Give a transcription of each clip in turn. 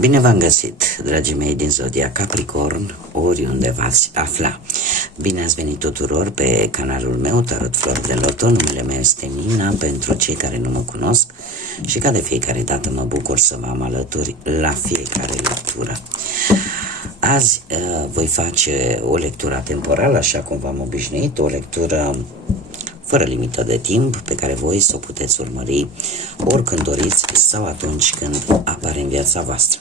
Bine v-am găsit, dragii mei din Zodia Capricorn, oriunde v-ați afla. Bine ați venit tuturor pe canalul meu, Tarot Flor de Loto. Numele meu este Nina, pentru cei care nu mă cunosc, și ca de fiecare dată mă bucur să vă am alături la fiecare lectură. Azi voi face o lectură temporală, așa cum v-am obișnuit, o lectură fără limită de timp, pe care voi să o puteți urmări oricând doriți sau atunci când apare în viața voastră.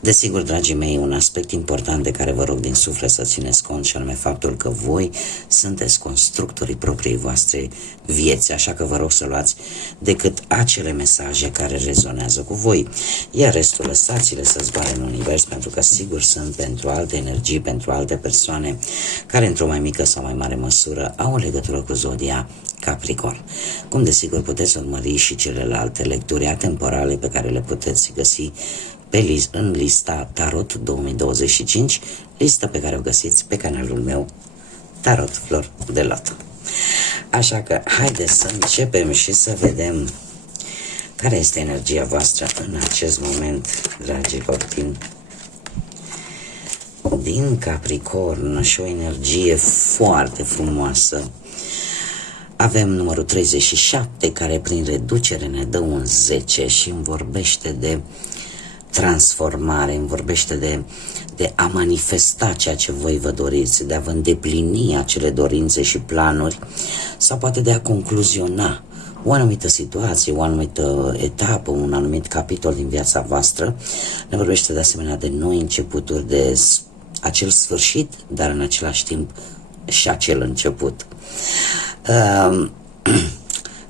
Desigur, dragii mei, un aspect important de care vă rog din suflet să țineți cont, și anume faptul că voi sunteți constructorii propriei voastre vieți, așa că vă rog să luați decât acele mesaje care rezonează cu voi, iar restul lăsați-le să zboare în univers, pentru că sigur sunt pentru alte energii, pentru alte persoane care într-o mai mică sau mai mare măsură au o legătură cu Zodia Capricorn. Cum desigur puteți urmări și celelalte lecturi atemporale pe care le puteți găsi în lista Tarot 2025, listă pe care o găsiți pe canalul meu Tarot Flor de Loto. Așa că haideți să începem și să vedem care este energia voastră în acest moment, dragilor, din Capricorn, și o energie foarte frumoasă. Avem numărul 37, care prin reducere ne dă un 10 și îmi vorbește de transformare, îmi vorbește de a manifesta ceea ce voi vă doriți, de a vă îndeplini acele dorințe și planuri, sau poate de a concluziona o anumită situație, o anumită etapă, un anumit capitol din viața voastră. Ne vorbește de asemenea de noi începuturi, de acel sfârșit, dar în același timp și acel început.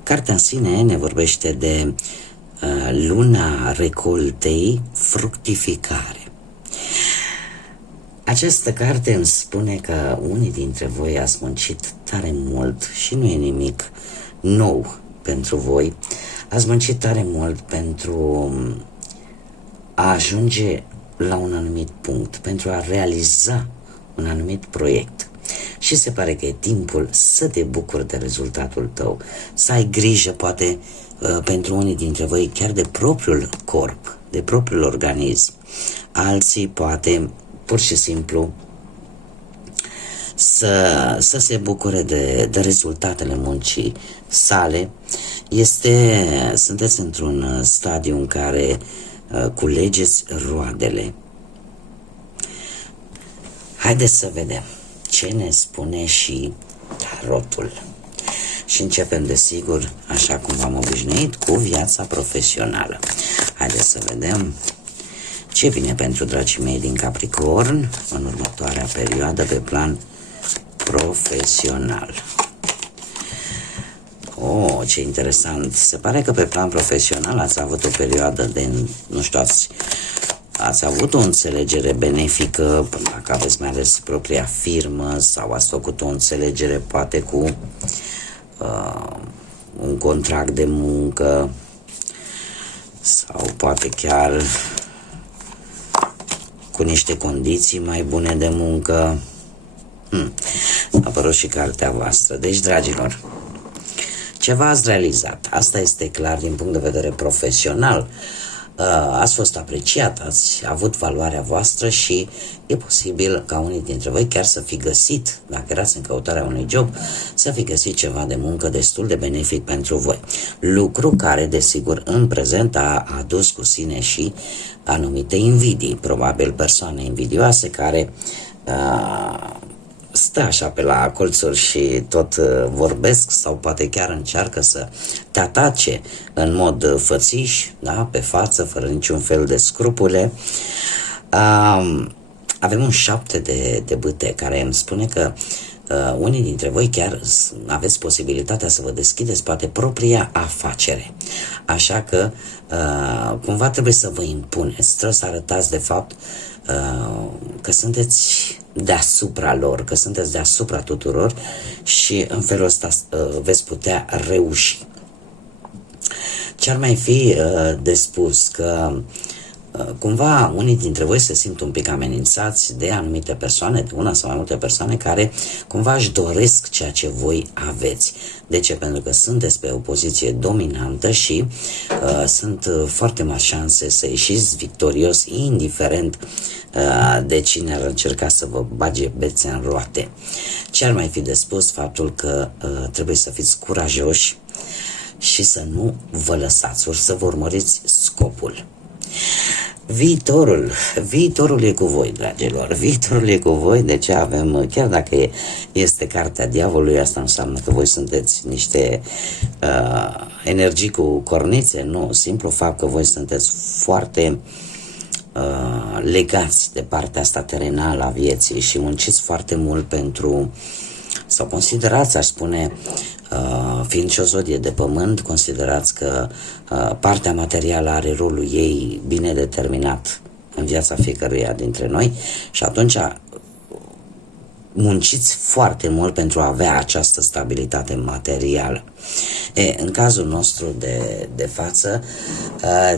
Cartea în sine ne vorbește de luna recoltei, fructificare. Această carte îmi spune că unii dintre voi ați muncit tare mult și nu e nimic nou pentru voi. Ați muncit tare mult pentru a ajunge la un anumit punct, pentru a realiza un anumit proiect. Și se pare că e timpul să te bucuri de rezultatul tău, să ai grijă, poate, pentru unii dintre voi, chiar de propriul corp, de propriul organism. Alții, poate, pur și simplu, să se bucure de rezultatele muncii sale. Sunteți într-un stadiu în care culegeți roadele. Haideți să vedem ce ne spune și tarotul. Și începem, desigur, așa cum v-am obișnuit, cu viața profesională. Haideți să vedem ce vine pentru dragii mei din Capricorn în următoarea perioadă pe plan profesional. Oh, ce interesant! Se pare că pe plan profesional ați avut o perioadă de, nu știu, ați avut o înțelegere benefică, dacă aveți mai ales propria firmă, sau ați făcut o înțelegere poate cu un contract de muncă, sau poate chiar cu niște condiții mai bune de muncă. A apărut și cartea voastră. Deci, dragilor, ceva ați realizat. Asta este clar din punct de vedere profesional. Ați fost apreciat, ați avut valoarea voastră și e posibil ca unii dintre voi chiar să fi găsit, dacă erați în căutarea unui job, să fi găsit ceva de muncă destul de benefic pentru voi. Lucru care, desigur, în prezent a adus cu sine și anumite invidii, probabil persoane invidioase care stă așa pe la colțuri și tot vorbesc, sau poate chiar încearcă să te atace în mod fățiș, da, pe față, fără niciun fel de scrupule. Avem un 7 de bâte, care îmi spune că unii dintre voi chiar aveți posibilitatea să vă deschideți poate propria afacere. Așa că cumva trebuie să vă impuneți, trebuie să arătați de fapt că sunteți deasupra lor, că sunteți deasupra tuturor, și în felul ăsta veți putea reuși. Ce ar mai fi de spus? Că cumva unii dintre voi se simt un pic amenințați de anumite persoane, de una sau mai multe persoane care cumva își doresc ceea ce voi aveți. De ce? Pentru că sunteți pe o poziție dominantă și sunt foarte mari șanse să ieșiți victorios, indiferent de cine ar încerca să vă bage bețe în roate. Ce ar mai fi de spus? Faptul că trebuie să fiți curajoși și să nu vă lăsați, ori să vă urmăriți scopul. Viitorul e cu voi, dragilor, viitorul e cu voi. De ce avem, chiar dacă este cartea diavolului, asta nu înseamnă că voi sunteți niște energii cu cornițe, nu, simplu fapt că voi sunteți foarte legați de partea asta terenală a vieții și munciți foarte mult pentru, sau considerați, aș spune, fiind și o zodie de pământ, considerați că partea materială are rolul ei bine determinat în viața fiecăruia dintre noi și atunci munciți foarte mult pentru a avea această stabilitate materială. În cazul nostru de față,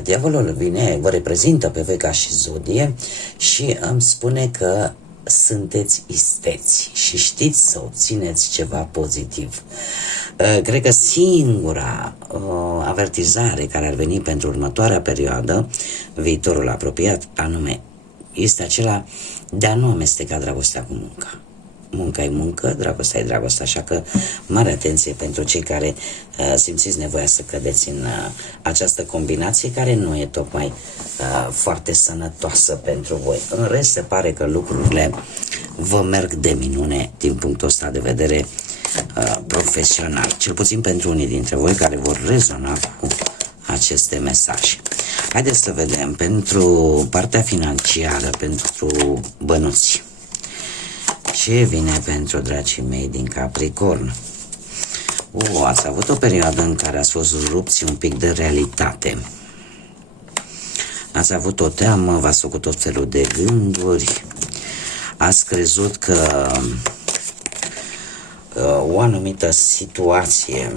diavolul vine, vă reprezintă pe voi ca și zodie și îmi spune că sunteți isteți și știți să obțineți ceva pozitiv. Cred că singura avertizare care ar veni pentru următoarea perioadă, viitorul apropiat, anume, este acela de a nu amesteca dragostea cu munca. Munca e muncă, dragostea e dragoste, așa că mare atenție pentru cei care simțiți nevoia să cădeți în această combinație care nu e tocmai foarte sănătoasă pentru voi. În rest, se pare că lucrurile vă merg de minune din punctul ăsta de vedere profesional, cel puțin pentru unii dintre voi care vor rezona cu aceste mesaje. Haideți să vedem pentru partea financiară, pentru bănuți. Ce vine pentru dragii mei din Capricorn? Ați avut o perioadă în care ați fost rupți un pic de realitate. Ați avut o teamă, v-ați făcut tot felul de gânduri, ați crezut că o anumită situație,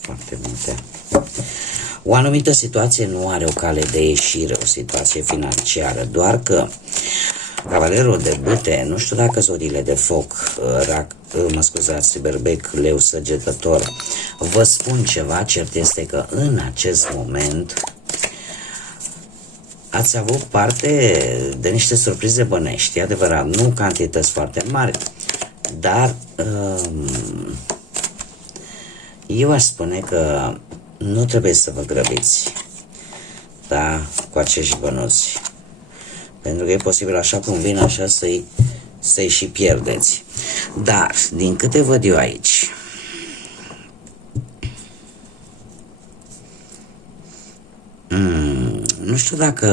foarte multe, o anumită situație nu are o cale de ieșire, o situație financiară, doar că Cavalerul de bâte, nu știu dacă zodiile de foc, berbec, leu, săgetător, vă spun ceva, cert este că în acest moment ați avut parte de niște surprize bănești, e adevărat, nu cantități foarte mari, dar eu aș spune că nu trebuie să vă grăbiți, da, cu acești bănuți. Pentru că e posibil așa cum vin, așa să-i și pierdeți. Dar, din câte văd eu aici, nu știu dacă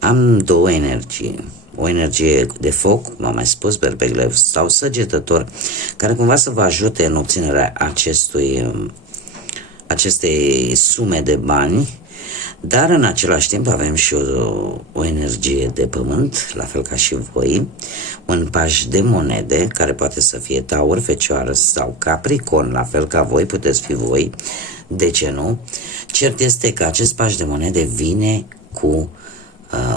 am două energii. O energie de foc, m-am mai spus, berbec sau săgetător, care cumva să vă ajute în obținerea acestei sume de bani. Dar în același timp avem și o energie de pământ, la fel ca și voi, un paș de monede, care poate să fie Taur, Fecioară sau Capricorn, la fel ca voi, puteți fi voi, de ce nu? Cert este că acest paș de monede vine cu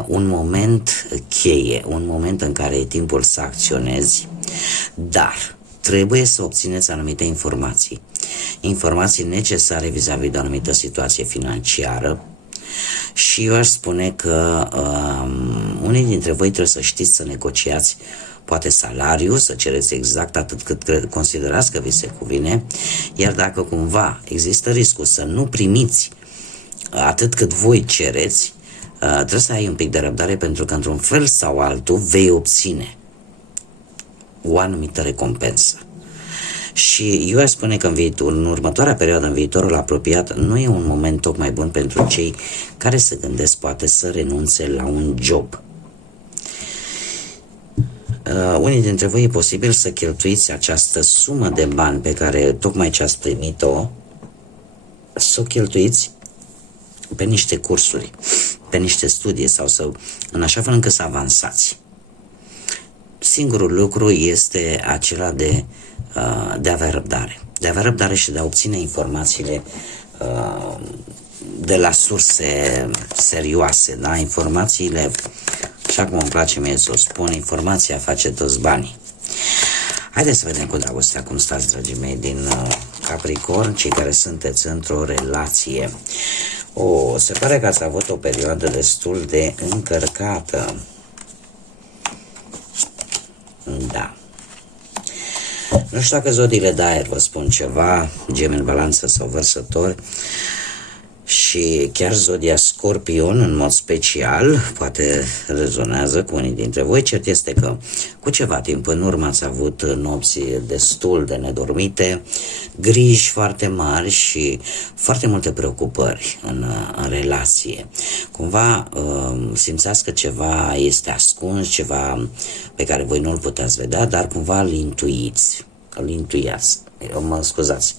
un moment cheie, un moment în care e timpul să acționezi, dar trebuie să obțineți anumite informații necesare vis-a-vis de o anumită situație financiară. Și eu aș spune că unii dintre voi trebuie să știți să negociați poate salariul, să cereți exact atât cât considerați că vi se cuvine, iar dacă cumva există riscul să nu primiți atât cât voi cereți, trebuie să ai un pic de răbdare, pentru că într-un fel sau altul vei obține o anumită recompensă. Și eu aș spune că în următoarea perioadă, în viitorul apropiat, nu e un moment tocmai bun pentru cei care se gândesc poate să renunțe la un job. Unii dintre voi e posibil să cheltuiți această sumă de bani pe care tocmai ce ați primit-o, să o cheltuiți pe niște cursuri, pe niște studii sau în așa fel încât să avansați. Singurul lucru este acela de a avea răbdare. De a avea răbdare și de a obține informațiile de la surse serioase, da? Informațiile, așa cum îmi place mie să o spun, informația face toți banii. Haideți să vedem cu dragostea cum stați, dragii mei, din Capricorn, cei care sunteți într-o relație. Se pare că ați avut o perioadă destul de încărcată. Da. Nu știu dacă zodiile de aer vă spun ceva, Gemeni, Balanță sau Vărsători, și chiar zodia Scorpion în mod special, poate rezonează cu unii dintre voi. Cert este că cu ceva timp în urmă ați avut nopți destul de nedormite, griji foarte mari și foarte multe preocupări în relație. Cumva simțați că ceva este ascuns, ceva pe care voi nu-l puteți vedea, dar cumva îl intuiți, mă scuzați,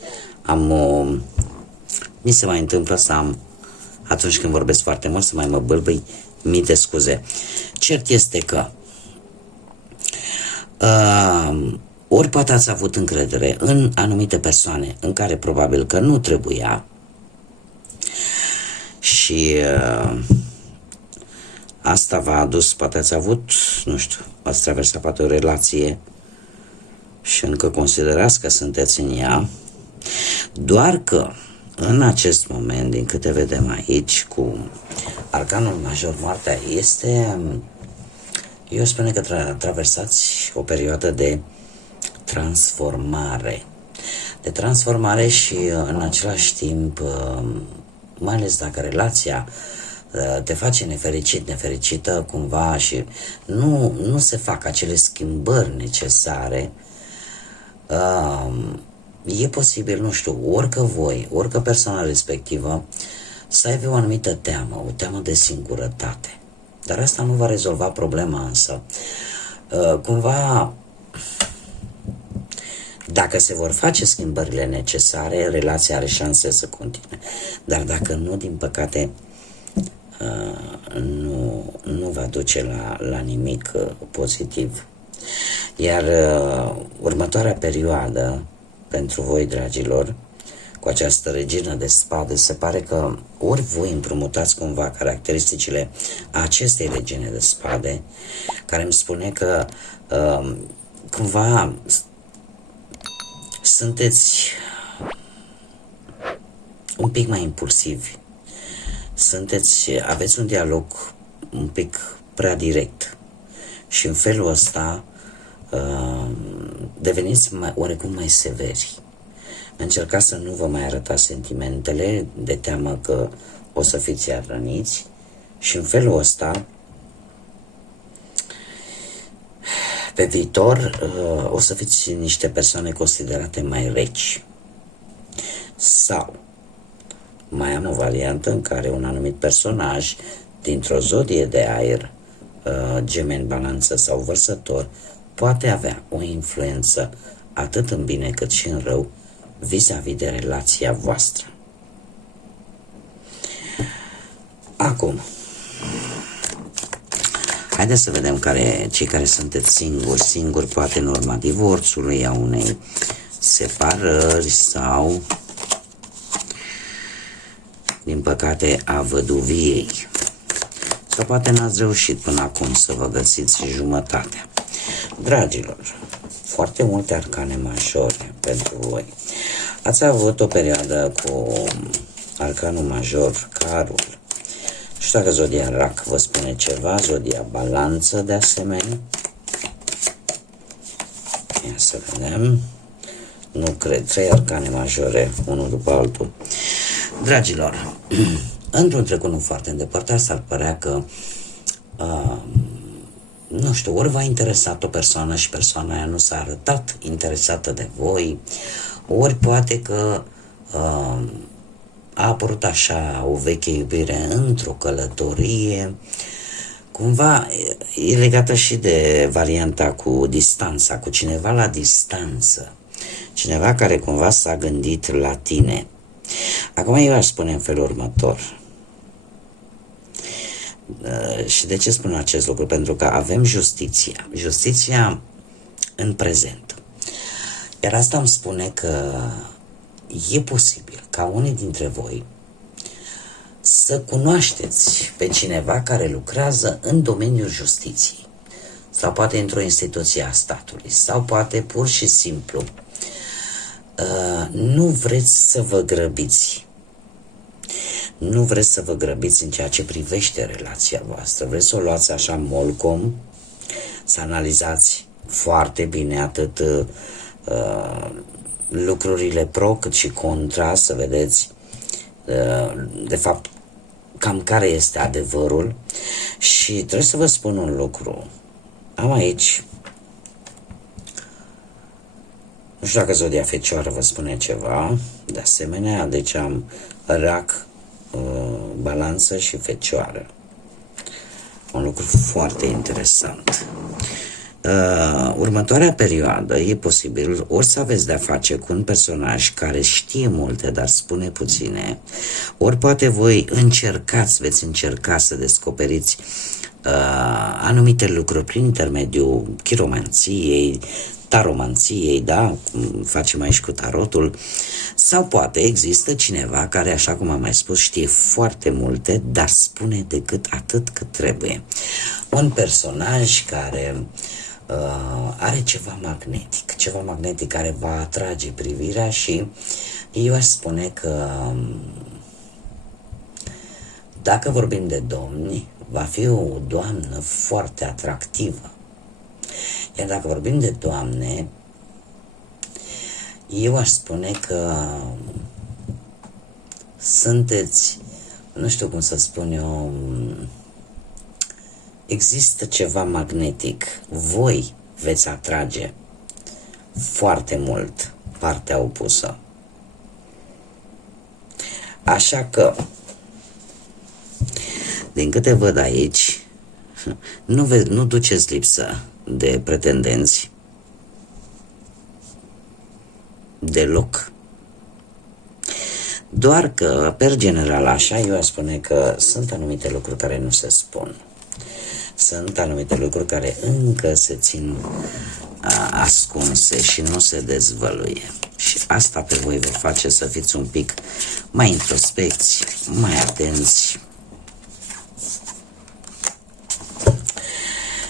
mi se mai întâmplă să am, atunci când vorbesc foarte mult, să mai mă bâlbâi, mii de scuze. Cert este că ori poate ați avut încredere în anumite persoane în care probabil că nu trebuia și asta v-a adus, poate ați avut, nu știu, ați traversat poate o relație și încă considerați că sunteți în ea, doar că în acest moment, din câte vedem aici, cu arcanul major, moartea, eu spun că traversați o perioadă de transformare și în același timp, mai ales dacă relația te face nefericită cumva și nu se fac acele schimbări necesare, e posibil, nu știu, orică voi, orică persoana respectivă să aibă o anumită teamă, o teamă de singurătate. Dar asta nu va rezolva problema, însă cumva, dacă se vor face schimbările necesare, relația are șanse să continue. Dar dacă nu, din păcate, nu va duce la nimic pozitiv. Iar următoarea perioadă pentru voi, dragilor, cu această regină de spade, se pare că ori voi împrumutați cumva caracteristicile acestei regine de spade, care îmi spune că cumva sunteți un pic mai impulsivi, aveți un dialog un pic prea direct și în felul ăsta deveniți oarecum mai severi. Încercați să nu vă mai arătați sentimentele de teamă că o să fiți iar răniți și în felul ăsta pe viitor o să fiți niște persoane considerate mai reci. Sau mai am o variantă în care un anumit personaj dintr-o zodie de aer, Gemeni, Balanță sau Vărsător, poate avea o influență atât în bine cât și în rău vis-a-vis de relația voastră. Acum, haideți să vedem cei care sunteți singuri, poate în urma divorțului, a unei separări sau, din păcate, a văduviei. Sau poate n-ați reușit până acum să vă găsiți jumătatea. Dragilor, foarte multe arcane majore pentru voi. Ați avut o perioadă cu arcanul major, Carul. Nu știu dacă zodia Rac vă spune ceva, zodia Balanță de asemenea. Ia să vedem. Nu cred, 3 arcane majore, unul după altul. Dragilor, într-un trecut nu foarte îndepărtat s-ar părea că nu știu, ori v-a interesat o persoană și persoana aia nu s-a arătat interesată de voi, ori poate că a apărut așa o veche iubire într-o călătorie. Cumva e legată și de varianta cu distanța, cu cineva la distanță, cineva care cumva s-a gândit la tine. Acum eu aș spune în felul următor. Și de ce spun acest lucru? Pentru că avem justiția în prezent. Iar asta îmi spune că e posibil ca unii dintre voi să cunoașteți pe cineva care lucrează în domeniul justiției sau poate într-o instituție a statului sau poate pur și simplu nu vreți să vă grăbiți. Nu vreți să vă grăbiți în ceea ce privește relația voastră. Vreți să o luați așa molcom, să analizați foarte bine atât lucrurile pro cât și contra, să vedeți de fapt cam care este adevărul. Și trebuie să vă spun un lucru. Am aici, nu știu dacă zodia Fecioară vă spune ceva, de asemenea, deci am Rac, Balanță și Fecioară. Un lucru foarte interesant. Următoarea perioadă e posibil ori să aveți de-a face cu un personaj care știe multe, dar spune puține, ori poate voi veți încerca să descoperiți anumite lucruri prin intermediul chiromanției, taromanției, da, cum facem aici cu tarotul, sau poate există cineva care, așa cum am mai spus, știe foarte multe, dar spune decât atât cât trebuie. Un personaj care are ceva magnetic care va atrage privirea și eu aș spune că dacă vorbim de domni, va fi o doamnă foarte atractivă. Iar dacă vorbim de doamne, eu aș spune că sunteți, nu știu cum să spun eu, există ceva magnetic. Voi veți atrage foarte mult partea opusă. Așa că, din câte văd aici, nu duceți lipsă de pretendenți deloc. Doar că, per general așa, eu aș spune că sunt anumite lucruri care nu se spun. Sunt anumite lucruri care încă se țin ascunse și nu se dezvăluie. Și asta pe voi vă face să fiți un pic mai introspecți, mai atenți.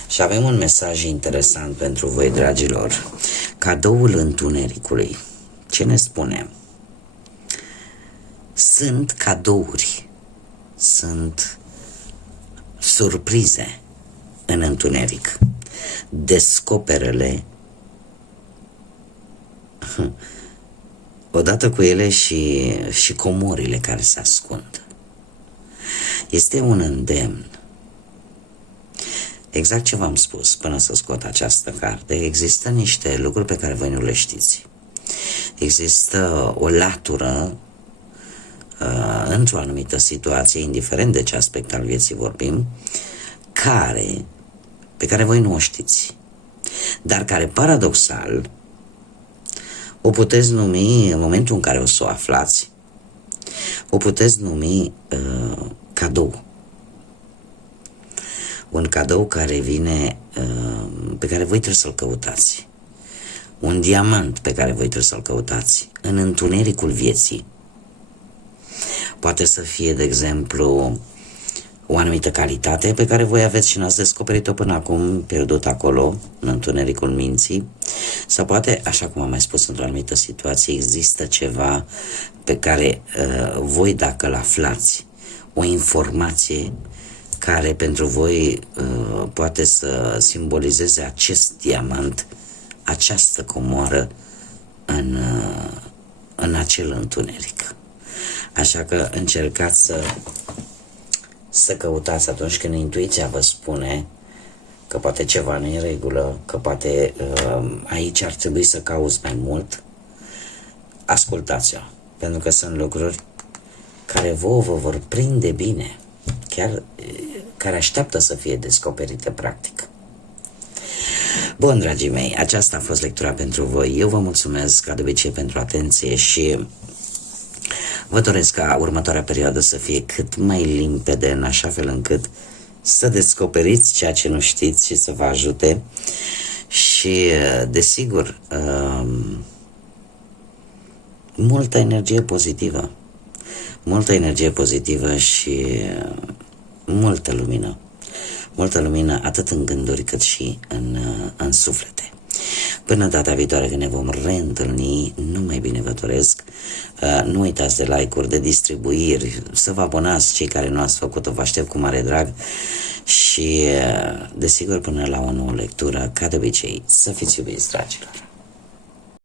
Și avem un mesaj interesant pentru voi, dragilor. Cadoul întunericului. Ce ne spune? Sunt cadouri, sunt surprize în întuneric. Descoperele odată cu ele și comorile care se ascund. Este un îndemn. Exact ce v-am spus până să scot această carte, există niște lucruri pe care voi nu le știți. Există o latură într-o anumită situație, indiferent de ce aspect al vieții vorbim, pe care voi nu o știți, dar care, paradoxal, o puteți numi, în momentul în care o să o aflați, o puteți numi cadou. Un cadou care vine, pe care voi trebuie să-l căutați. Un diamant pe care voi trebuie să-l căutați în întunericul vieții. Poate să fie, de exemplu, o anumită calitate pe care voi aveți și n-ați descoperit-o până acum, pierdut acolo, în întunericul minții. Sau poate, așa cum am mai spus, într-o anumită situație, există ceva pe care voi, dacă îl aflați, o informație care pentru voi poate să simbolizeze acest diamant, această comoară în acel întuneric. Așa că încercați să căutați atunci când intuiția vă spune că poate ceva nu e în regulă, că poate aici ar trebui să cauți mai mult. Ascultați-o, pentru că sunt lucruri care vă vor prinde bine, chiar care așteaptă să fie descoperite practic. Bun, dragii mei, aceasta a fost lectura pentru voi. Eu vă mulțumesc ca de obicei pentru atenție și vă doresc ca următoarea perioadă să fie cât mai limpede, în așa fel încât să descoperiți ceea ce nu știți și să vă ajute. Și, desigur, multă energie pozitivă, multă energie pozitivă și multă lumină. Multă lumină atât în gânduri cât și în suflete. Până data viitoare când ne vom reîntâlni, numai bine vă doresc. Nu uitați de like-uri, de distribuiri, să vă abonați cei care nu ați făcut-o, vă aștept cu mare drag și desigur până la o nouă lectură, ca de obicei, să fiți iubiți, dragilor.